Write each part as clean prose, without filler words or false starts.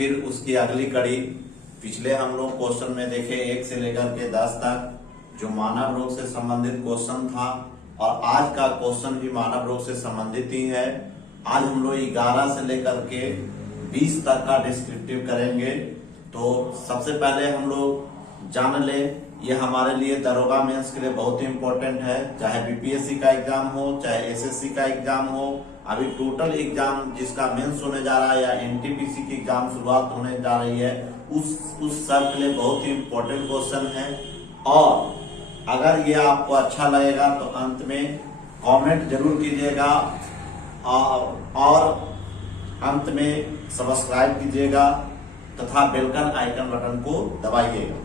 फिर उसकी अगली कड़ी पिछले हम लोग क्वेश्चन में देखे 1 से लेकर के 10 तक जो मानव रोग से संबंधित क्वेश्चन था, और आज का क्वेश्चन भी मानव रोग से संबंधित ही है। आज हम लोग 11 से लेकर के 20 तक का डिस्क्रिप्टिव करेंगे। तो सबसे पहले हम लोग जान लें, ये हमारे लिए दरोगा मेंस के लिए बहुत ही इम्पोर्टेंट है, चाहे बीपीएससी का एग्जाम हो चाहे एसएससी का एग्जाम हो। अभी टोटल एग्जाम जिसका मेंस होने जा रहा है या एनटीपीसी की एग्जाम शुरुआत होने जा रही है, उस सब के लिए बहुत ही इम्पोर्टेंट क्वेश्चन है। और अगर ये आपको अच्छा लगेगा तो अंत में कमेंट जरूर कीजिएगा और अंत में सब्सक्राइब कीजिएगा तथा बेलकन आइकन बटन को दबाइएगा।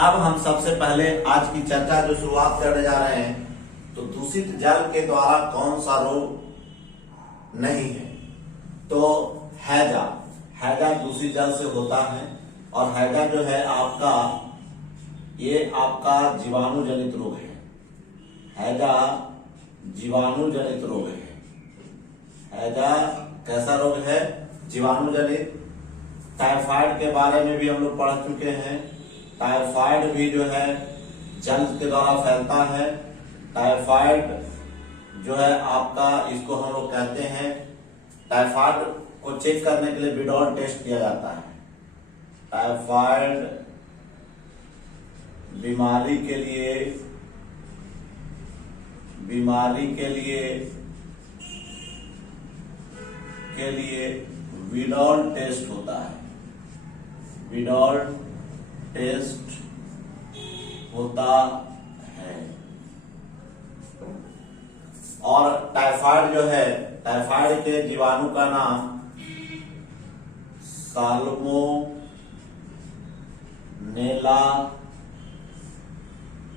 अब हम सबसे पहले आज की चर्चा जो शुरुआत करने जा रहे हैं, तो दूषित जल के द्वारा कौन सा रोग नहीं है। तो हैजा दूषित जल से होता है, और हैजा जो है आपका ये आपका जीवाणु जनित रोग है। हैजा जीवाणु जनित रोग है। हैजा कैसा रोग है? जीवाणु जनित। टाइफाइड के बारे में भी हम लोग पढ़ चुके हैं। टाइफाइड भी जो है जल के द्वारा फैलता है। टाइफाइड जो है आपका, इसको हम लोग कहते हैं, टाइफाइड को चेक करने के लिए विडॉल टेस्ट किया जाता है। टाइफाइड बीमारी के लिए विडॉल टेस्ट होता है। विडॉल टेस्ट होता है। और टाइफाइड जो है, टाइफाइड के जीवाणु का नाम साल्मोनेला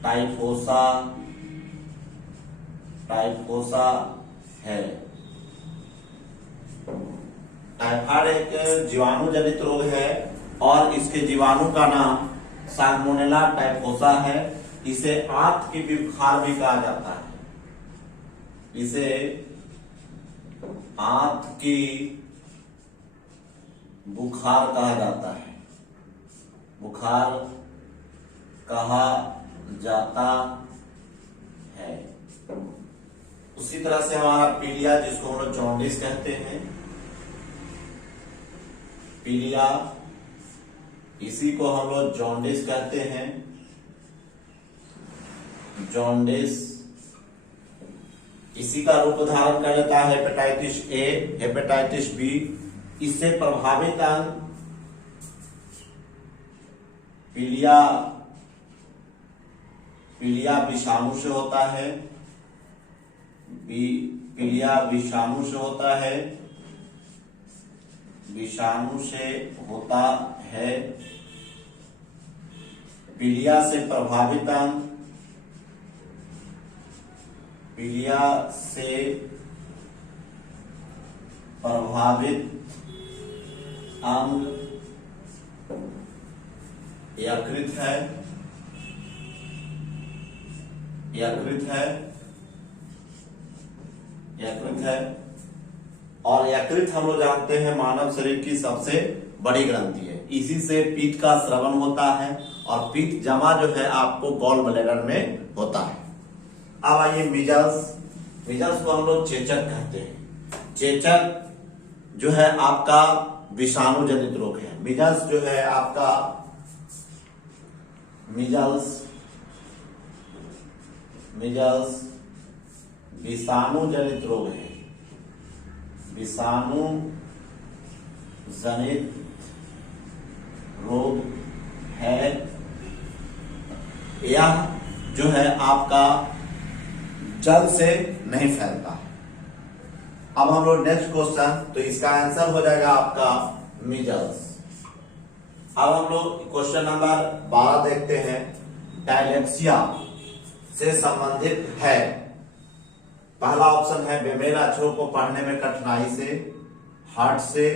टाइफोसा है। टाइफाइड एक जीवाणु जनित रोग है और इसके जीवाणु का नाम साल्मोनेला टाइफोसा है। इसे आंत की बुखार भी कहा जाता है। इसे आंत की बुखार कहा जाता है। बुखार कहा जाता है। उसी तरह से हमारा पीलिया, जिसको हम लोग जॉन्डिस कहते हैं, पीलिया, इसी को हम लोग जॉन्डिस कहते हैं। जॉन्डिस इसी का रूप धारण कर लेता है हेपेटाइटिस ए, हेपेटाइटिस बी। इससे प्रभावित अंग पीलिया विषाणु से होता है। पीलिया विषाणु से होता है। विषाणु से होता है। पीलिया से प्रभावित अंग, पीलिया से प्रभावित अंग यकृत है। और यकृत हम लोग जानते हैं मानव शरीर की सबसे बड़ी ग्रंथि है। इसी से पित्त का स्रवण होता है, और पित्त जमा जो है आपको गॉल ब्लैडर में होता है। अब आइए मीजल्स को हम लोग चेचक कहते हैं। चेचक जो है आपका विषाणु जनित रोग है। मीजल्स जो है आपका, मीजल्स विषाणु जनित रोग है। विषाणु जनित रोग है। यह जो है आपका जल से नहीं फैलता है। अब हम लोग नेक्स्ट क्वेश्चन, तो इसका आंसर हो जाएगा आपका मीजल्स। अब हम लोग क्वेश्चन नंबर 12 देखते हैं। डायलेक्सिया से संबंधित है। पहला ऑप्शन है बेमेल अक्षरों को पढ़ने में कठिनाई से, हार्ट से,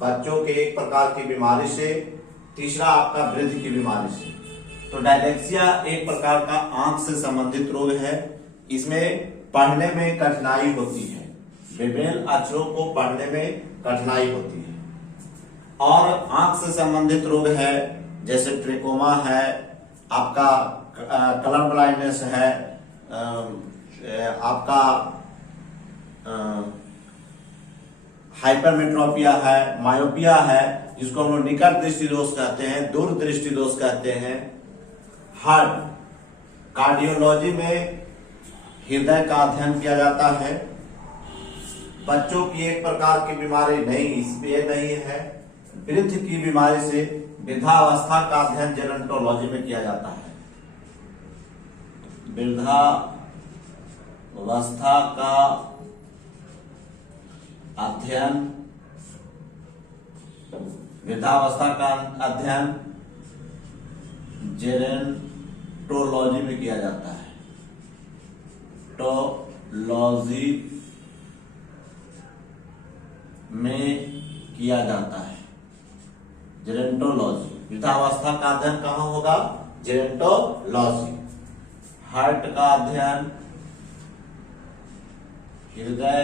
बच्चों के एक प्रकार की बीमारी से, तीसरा आपका वृद्ध की बीमारी से। तो डायलेक्सिया एक प्रकार का आंख से संबंधित रोग है। इसमें पढ़ने में कठिनाई होती है। बेमेल अक्षरों को पढ़ने में कठिनाई होती है। और आंख से संबंधित रोग है, जैसे ट्रेकोमा है, आपका कलर ब्लाइंडनेस है, आपका हाइपरमेट्रोपिया है, मायोपिया है, जिसको हम लोग निकट दृष्टि दोष कहते हैं, दूर दृष्टि दोष कहते हैं। हार्ट कार्डियोलॉजी में हृदय का अध्ययन किया जाता है। बच्चों की एक प्रकार की बीमारी ये नहीं है, वृद्ध की बीमारी से वृद्धावस्था का अध्ययन जेरोंटोलॉजी में किया जाता है। वृद्धावस्था का अध्ययन जेरोंटोलॉजी में किया जाता है। टोलॉजी में किया जाता है, जेरोंटोलॉजी। वृद्धावस्था का अध्ययन कहाँ होगा? जेरोंटोलॉजी। हार्ट का अध्ययन हृदय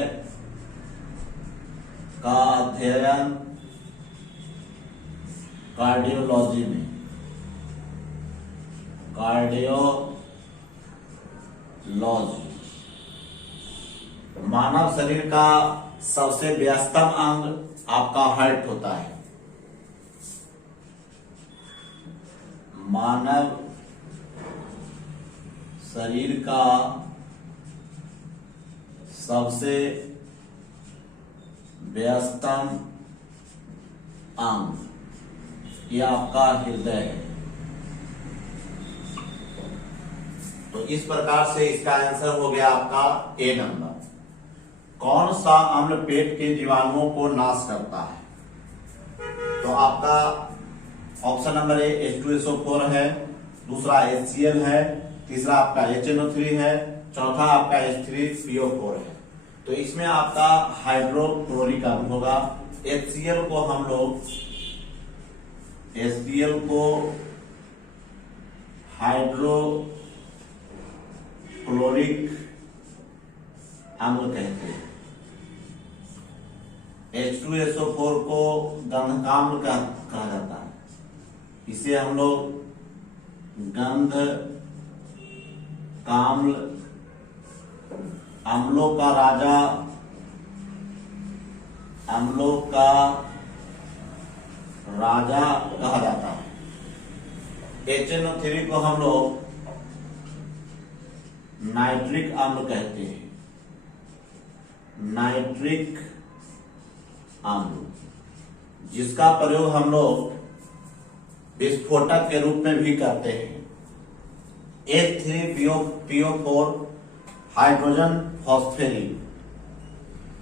का अध्ययन कार्डियोलॉजी में। कार्डियोलॉजी। मानव शरीर का सबसे व्यस्तम अंग आपका हार्ट होता है। मानव शरीर का सबसे व्यस्तम अंग ये आपका हृदय है। तो इस प्रकार से इसका आंसर हो गया आपका ए नंबर। कौन सा अम्ल पेट के जीवाणुओं को नाश करता है? तो आपका ऑप्शन नंबर ए H2SO4 है, दूसरा HCl है, तीसरा आपका HNO3 है, चौथा आपका H3PO4 है। तो इसमें आपका हाइड्रोक्लोरिक अम्ल होगा। HCl को हम लोग हाइड्रोक्लोरिक अम्ल कहते हैं। H2SO4 को गंधकाम्ल कहा जाता है। इसे हम लोग गंधकाम्ल, अम्लों का राजा कहा जाता है। HNO3 को हम लोग नाइट्रिक अम्ल कहते हैं। नाइट्रिक अम्ल, जिसका प्रयोग हम लोग विस्फोटक के रूप में भी करते हैं। H3PO4 hydrogen phosphoric.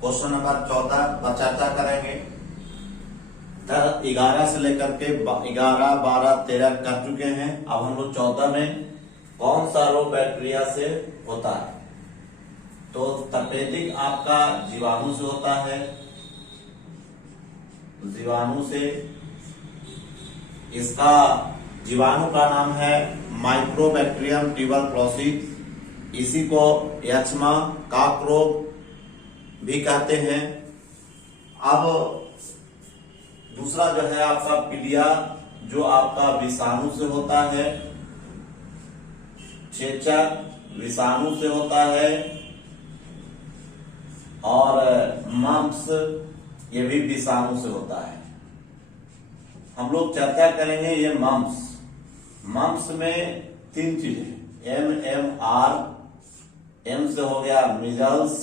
Question number 14 पर चर्चा करेंगे। 11 से लेकर के 11, 12, 13 कर चुके हैं। अब हम लोग 14 में कौन सा रोग बैक्टीरिया से होता है? तो तपेदिक आपका जीवाणु से होता है। जीवाणु से, इसका जीवाणु का नाम है माइक्रोबैक्टीरियम ट्यूबरक्लोसिस। इसी को यक्ष्मा, काकरोग भी कहते हैं। अब दूसरा जो है आपका पीलिया, जो आपका विषाणु से होता है। चेचक विषाणु से होता है। और मम्प्स ये भी विषाणु से होता है। हम लोग चर्चा करेंगे ये मम्प्स में 3 चीजें, MMR, M से हो गया मिजल्स,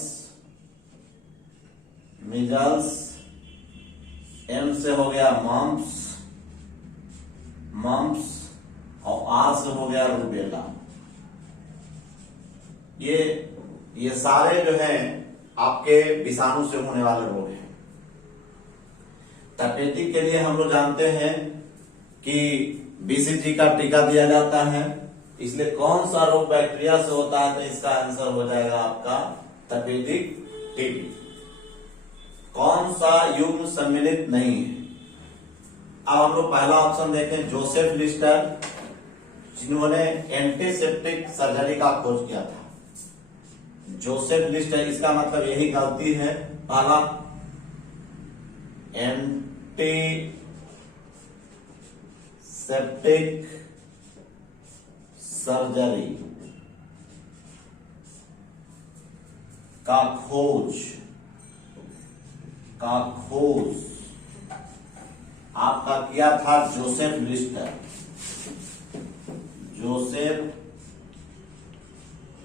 M से हो गया मम्प्स और R से हो गया रूबेला। ये सारे जो हैं आपके विषाणु से होने वाले रोग हैं। तपेदिक के लिए हम लोग जानते हैं कि BCG का टीका दिया जाता है। इसलिए कौन सा रोग बैक्टीरिया से होता है? तो इसका आंसर हो जाएगा आपका तपेदिक टीबी। कौन सा युग्म सम्मिलित नहीं है? अब हम लोग पहला ऑप्शन देखें, जोसेफ लिस्टर, जिन्होंने एंटीसेप्टिक सर्जरी का खोज किया था। जोसेफ लिस्टर, इसका मतलब यही गलती है। पहला एंटीसेप्टिक सेप्टिक सर्जरी का खोज आपका किया था जोसेफ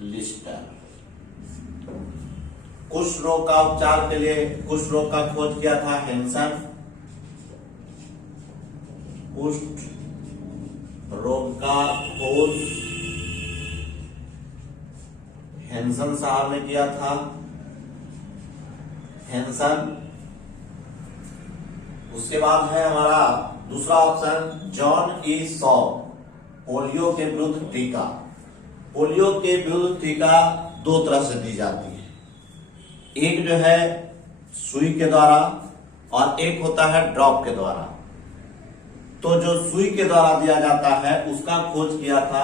लिस्टर। कुष्ठ रोग का उपचार के लिए कुष्ठ रोग का खोज किया था हेंसन। कुष्ठ रोग का खोज हेंसन साहब ने किया था, हेंसन। उसके बाद है हमारा दूसरा option John E saw, polio के विरुद्ध टीका। पोलियो के विरुद्ध टीका दो तरह से दी जाती है, एक जो है सुई के द्वारा और एक होता है ड्रॉप के द्वारा। तो जो सुई के द्वारा दिया जाता है उसका खोज किया था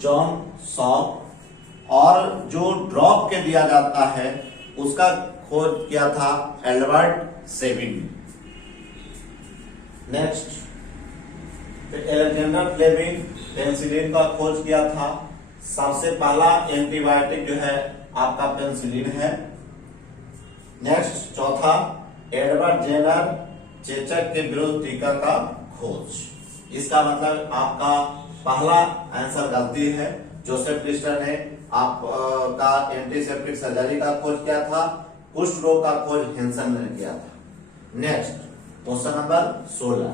जॉन सॉ, और जो ड्रॉप के दिया जाता है उसका खोज किया था एल्बर्ट सेविन ने। नेक्स्ट एलेक्जेंडर फ्लेमिंग पेनिसिलिन का खोज किया था। सबसे पहला एंटीबायोटिक जो है आपका पेनिसिलिन है। नेक्स्ट चौथा एडवर्ड जेनर चेचक के विरुद्ध टीका का खोज। इसका मतलब आपका पहला आंसर गलती है। जोसेफ लिस्टर ने आपका एंटीसेप्टिक सर्जरी का खोज किया था, कुष्ठ रोग का खोज हेंसन ने किया था। नेक्स्ट क्वेश्चन नंबर 16,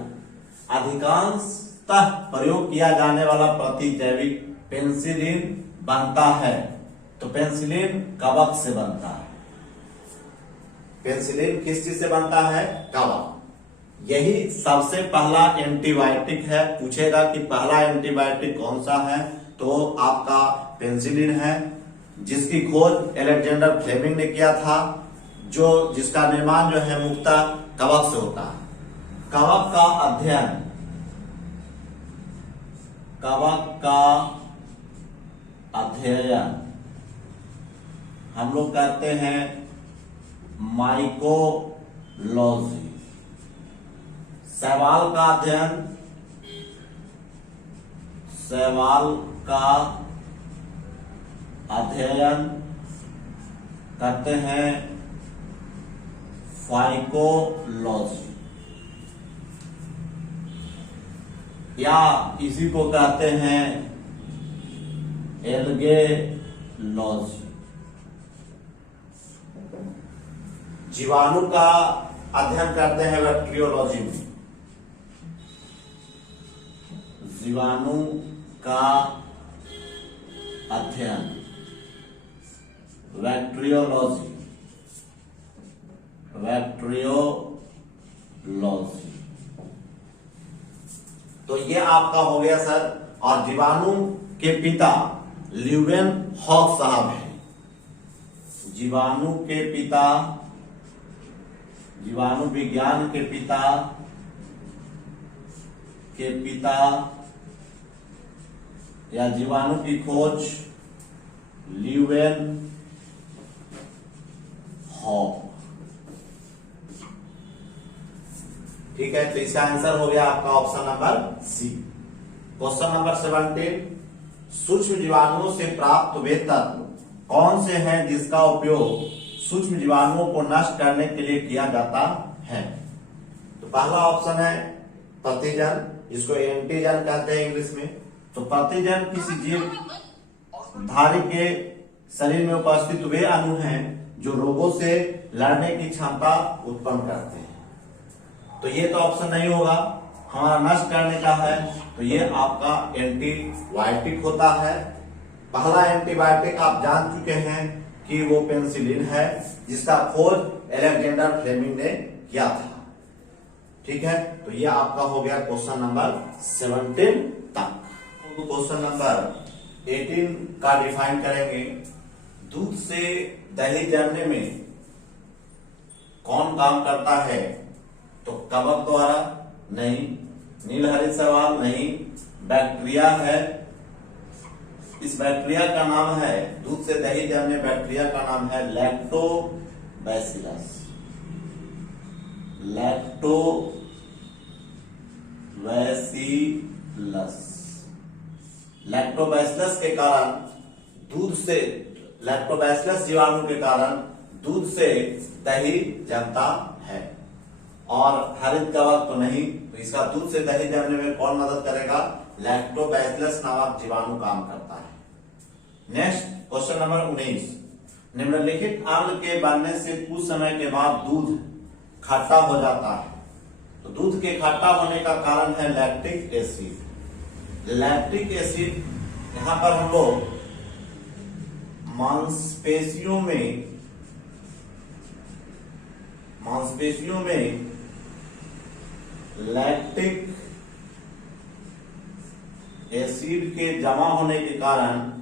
अधिकांशतः प्रयोग किया जाने वाला प्रतिजैविक पेनिसिलिन बनता है, तो पेनिसिलिन कवक से बनता है। पेनिसिलिन किस चीज से बनता है? कवक। यही सबसे पहला एंटीबायोटिक है। पूछेगा कि पहला एंटीबायोटिक कौन सा है, तो आपका पेनिसिलिन है, जिसकी खोज एलेक्जेंडर फ्लेमिंग ने किया था, जिसका निर्माण जो है मुख्यतः कवक से होता है। कवक का अध्ययन हम लोग कहते हैं माइकोलॉजी। शैवाल का अध्ययन करते हैं फाइकोलॉजी, या इसी को कहते हैं एल्गेलॉजी। जीवाणु का अध्ययन करते हैं बैक्टीरियोलॉजी में। जीवाणु का अध्ययन बैक्टीरियोलॉजी। तो ये आपका हो गया सर। और जीवाणु के पिता ल्यूवेन हॉक साहब हैं। जीवाणु विज्ञान के पिता या जीवाणु की खोज ल्यूवेन हॉक। ठीक है, तो इसका आंसर हो गया आपका option number C. Question number 17, सूक्ष्म जीवाणुओं से प्राप्त वे तत्व कौन से हैं जिसका उपयोग सूक्ष्म जीवाणुओं को नष्ट करने के लिए किया जाता है? तो पहला ऑप्शन है प्रतिजन, जिसको एंटीजन कहते हैं इंग्लिश में। तो प्रतिजन किसी जीव धारी के शरीर में उपस्थित वे अणु हैं जो रोगों से लड़ने की क्षमता उत्पन्न करते हैं। तो ये तो ऑप्शन नहीं होगा, हमारा नष्ट करने का है, तो ये आपका एंटीबायोटिक होता है। पहला एंटीबायोटिक आप जान चुके हैं कि वो पेनिसिलिन है, जिसका खोज एलेक्जेंडर फ्लेमिंग ने किया था। ठीक है, तो ये आपका हो गया क्वेश्चन नंबर 17 तक। क्वेश्चन नंबर 18 का डिफाइन करेंगे। दूध से दही जमने में कौन काम करता है? तो कवक द्वारा नहीं, नीलहरित शैवाल नहीं, बैक्टीरिया है। इस बैक्टीरिया का नाम है, दूध से दही जमने बैक्टीरिया का नाम है लैक्टोबैसिलस। लैक्टोबैसिलस लैक्टोबैसिलस के कारण दूध से, लैक्टोबैसिलस जीवाणु के कारण दूध से दही जमता है, और हरित कवक तो नहीं, तो इसका दूध से दही जमने में कौन मदद करेगा? लैक्टोबैसिलस नामक जीवाणु काम करता है। नेक्स्ट क्वेश्चन नंबर 19, निम्नलिखित अम्ल के बनने से कुछ समय के बाद दूध खट्टा हो जाता है, तो दूध के खट्टा होने का कारण है लैक्टिक एसिड। लैक्टिक एसिड यहां पर हम लोग मांसपेशियों में लैक्टिक एसिड के जमा होने के कारण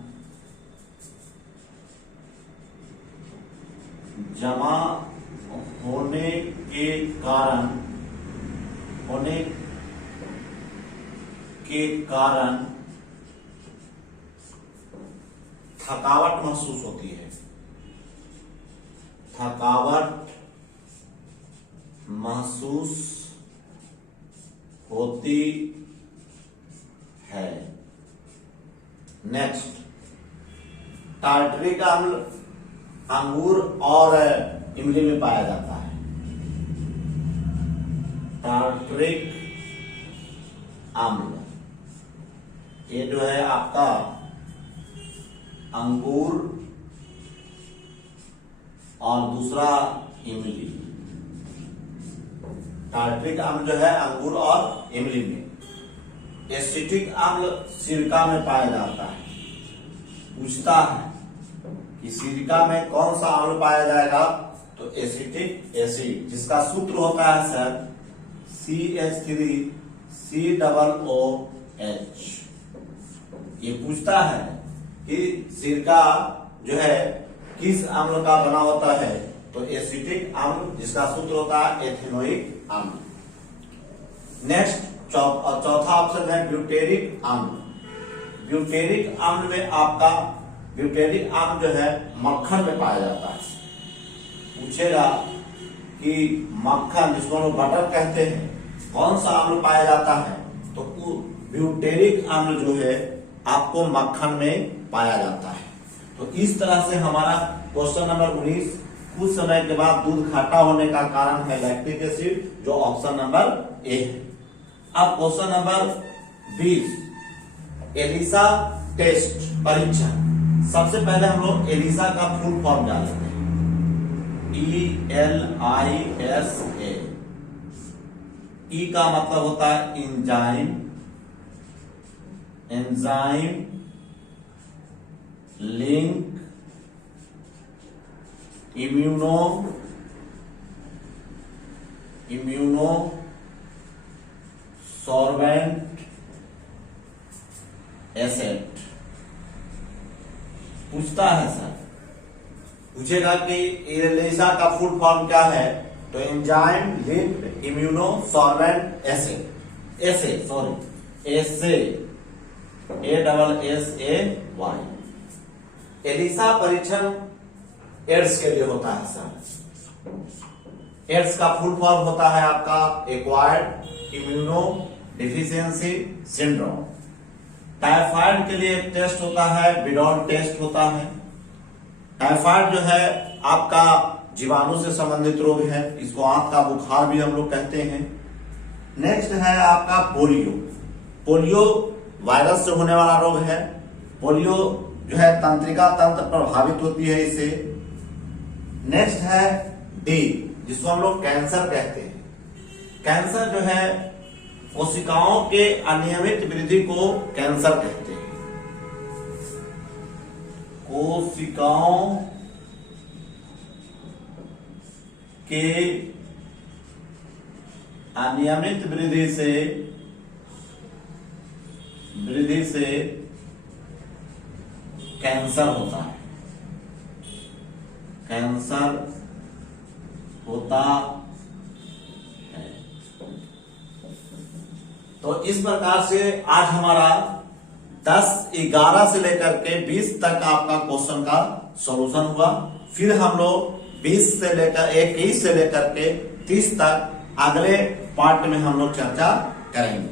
थकावट महसूस होती है, थकावट महसूस होती है। नेक्स्ट, टार्टरिक अम्ल अंगूर और इमली में पाया जाता है। टार्टरिक अम्ल ये जो है आपका अंगूर और दूसरा इमली। टार्टरिक अम्ल जो है अंगूर और इमली में। एसिटिक अम्ल सिरका में पाया जाता है। पूछता है कि सिरका में कौन सा अम्ल पाया जाएगा? तो एसिटिक एसिड, जिसका सूत्र होता है सर CH3COOH। ये पूछता है कि सिरका जो है किस अम्ल का बना होता है? तो एसिटिक अम्ल, जिसका सूत्र होता है एथेनोइक अम्ल। नेक्स्ट चौथा ऑप्शन है ब्यूटेरिक अम्ल। ब्यूटेरिक अम्ल में आपका ब्यूटेरिक अम्ल जो है मक्खन में पाया जाता है। पूछेगा कि मक्खन, जिसको हम बटर कहते हैं, कौन सा अम्ल पाया जाता है? तो ब्यूटेरिक अम्ल जो है आपको मक्खन में पाया जाता है। तो इस तरह से हमारा क्वेश्चन नंबर 19, कुछ समय के बाद दूध खट्टा होने का कारण है लैक्टिक एसिड, जो ऑप्शन नंबर ए है। अब क्वेश्चन नंबर 20, एलिसा टेस्ट परीक्षण। सबसे पहले हम लोग एलिसा का फुल फॉर्म जान लेते हैं। ELISA। ई का मतलब होता है enzyme, enzyme link immuno sorbent asset. पूछता है सर, पूछेगा कि एलिसा का फुल फॉर्म क्या है? तो enzyme linked immuno sorbent asset. Assay ASSAY। ELISA परीक्षण एड्स के लिए होता है सर। एड्स का फुल फॉर्म होता है आपका acquired immuno deficiency syndrome. Typhoid के लिए एक टेस्ट होता है, बिडॉन टेस्ट होता है। टाइफाइड जो है आपका जीवाणु से संबंधित रोग है, इसको आंख का बुखार भी हम लोग कहते हैं। नेक्स्ट है आपका पोलियो। पोलियो वायरस से होने वाला रोग है। पोलियो जो है तंत्रिका तंत्र प्रभावित होती है इससे। नेक्स्ट है डी, जिसको हम लोग कैंसर कहते हैं। कैंसर जो है कोशिकाओं के अनियमित वृद्धि को कैंसर कहते हैं। कोशिकाओं के अनियमित वृद्धि से कैंसर होता है। कैंसर होता है। तो इस प्रकार से आज हमारा 10-11 से लेकर के 20 तक आपका क्वेश्चन का सॉल्यूशन हुआ। फिर हम लोग 20 से लेकर 21 से लेकर के 30 तक अगले पार्ट में हम लोग चर्चा करेंगे।